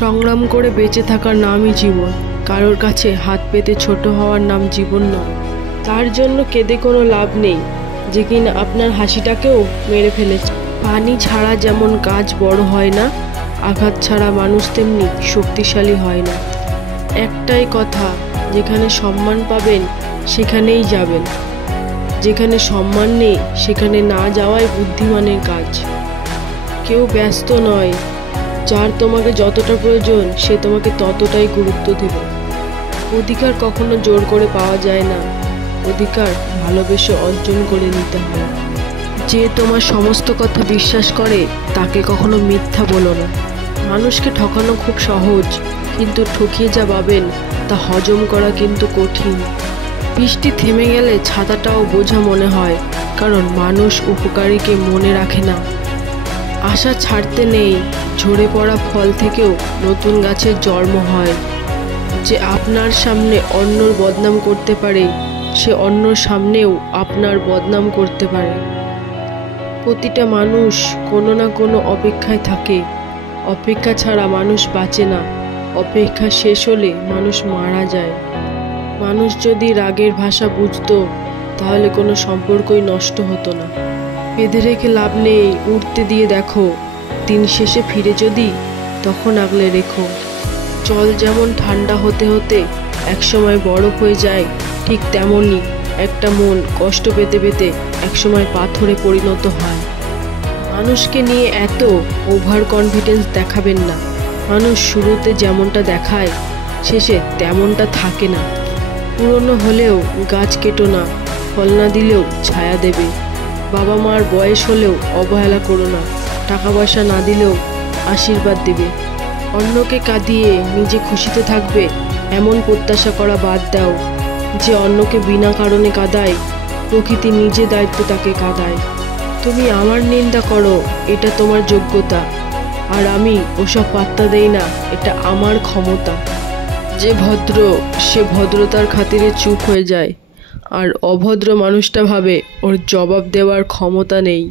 সংগ্রাম করে বেঁচে থাকার নামই জীবন। কারোর কাছে হাত পেতে ছোট হওয়ার নাম জীবন নয়। তার জন্য কেঁদে কোনো লাভ নেই যে কিনা আপনার হাসিটাকেও মেরে ফেলেছে। পানি ছাড়া যেমন গাছ বড় হয় না, আঘাত ছাড়া মানুষ তেমনি শক্তিশালী হয় না। একটাই কথা, যেখানে সম্মান পাবেন সেখানেই যাবেন, যেখানে সম্মান নেই সেখানে না যাওয়াই বুদ্ধিমানের কাজ। কেউ ব্যস্ত নয়, যার তোমাকে যতটা প্রয়োজন সে তোমাকে ততটাই গুরুত্ব দেবে। অধিকার কখনো জোর করে পাওয়া যায় না, অধিকার ভালোবেসে অর্জন করে নিতে হয়। যে তোমার সমস্ত কথা বিশ্বাস করে তাকে কখনো মিথ্যা বলো না। মানুষকে ঠকানো খুব সহজ, কিন্তু ঠকিয়ে যা পাবেন তা হজম করা কিন্তু কঠিন। বৃষ্টি থেমে গেলে ছাতাটাও বোঝা মনে হয়, কারণ মানুষ উপকারীকে মনে রাখে না। আশা ছাড়তে নেই, ঝরে পড়া ফল থেকেও নতুন গাছের জন্ম হয়। যে আপনার সামনে অন্যর বদনাম করতে পারে সে অন্যর সামনেও আপনার বদনাম করতে পারে। প্রতিটা মানুষ কোনো না কোনো অপেক্ষায় থাকে। অপেক্ষা ছাড়া মানুষ বাঁচে না, অপেক্ষা শেষ হলে মানুষ মারা যায়। মানুষ যদি রাগের ভাষা বুঝতো তাহলে কোনো সম্পর্কই নষ্ট হতো না। বেঁধে রেখে লাভ নেই, উঠতে দিয়ে দেখো, দিন শেষে ফিরে যদি তখন আগলে রেখো। জল যেমন ঠান্ডা হতে হতে একসময় বরফ হয়ে যায়, ঠিক তেমনই একটা মন কষ্ট পেতে পেতে একসময় পাথরে পরিণত হয়। মানুষকে নিয়ে এত ওভার কনফিডেন্স দেখাবেন না। মানুষ শুরুতে যেমনটা দেখায় শেষে তেমনটা থাকে না। পুরনো হলেও গাছ কেটো না, ফল না দিলেও ছায়া দেবে। বাবা মার বয়স হলেও অবহেলা করো না, টাকা পয়সা না দিলেও আশীর্বাদ দেবে। অন্যকে কাঁদিয়ে নিজে খুশিতে থাকবে এমন প্রত্যাশা করা বাদ দাও। যে অন্যকে বিনা কারণে কাঁদায়, প্রকৃতি নিজে দায়িত্বে তাকে কাঁদায়। তুমি আমার নিন্দা করো, এটা তোমার যোগ্যতা, আর আমি ওসব পাত্তা দেই না, এটা আমার ক্ষমতা। যে ভদ্র সে ভদ্রতার খাতিরে চুপ হয়ে যায়, আর অভদ্র মানুষটা ভাবে ওর জবাব দেওয়ার ক্ষমতা নেই।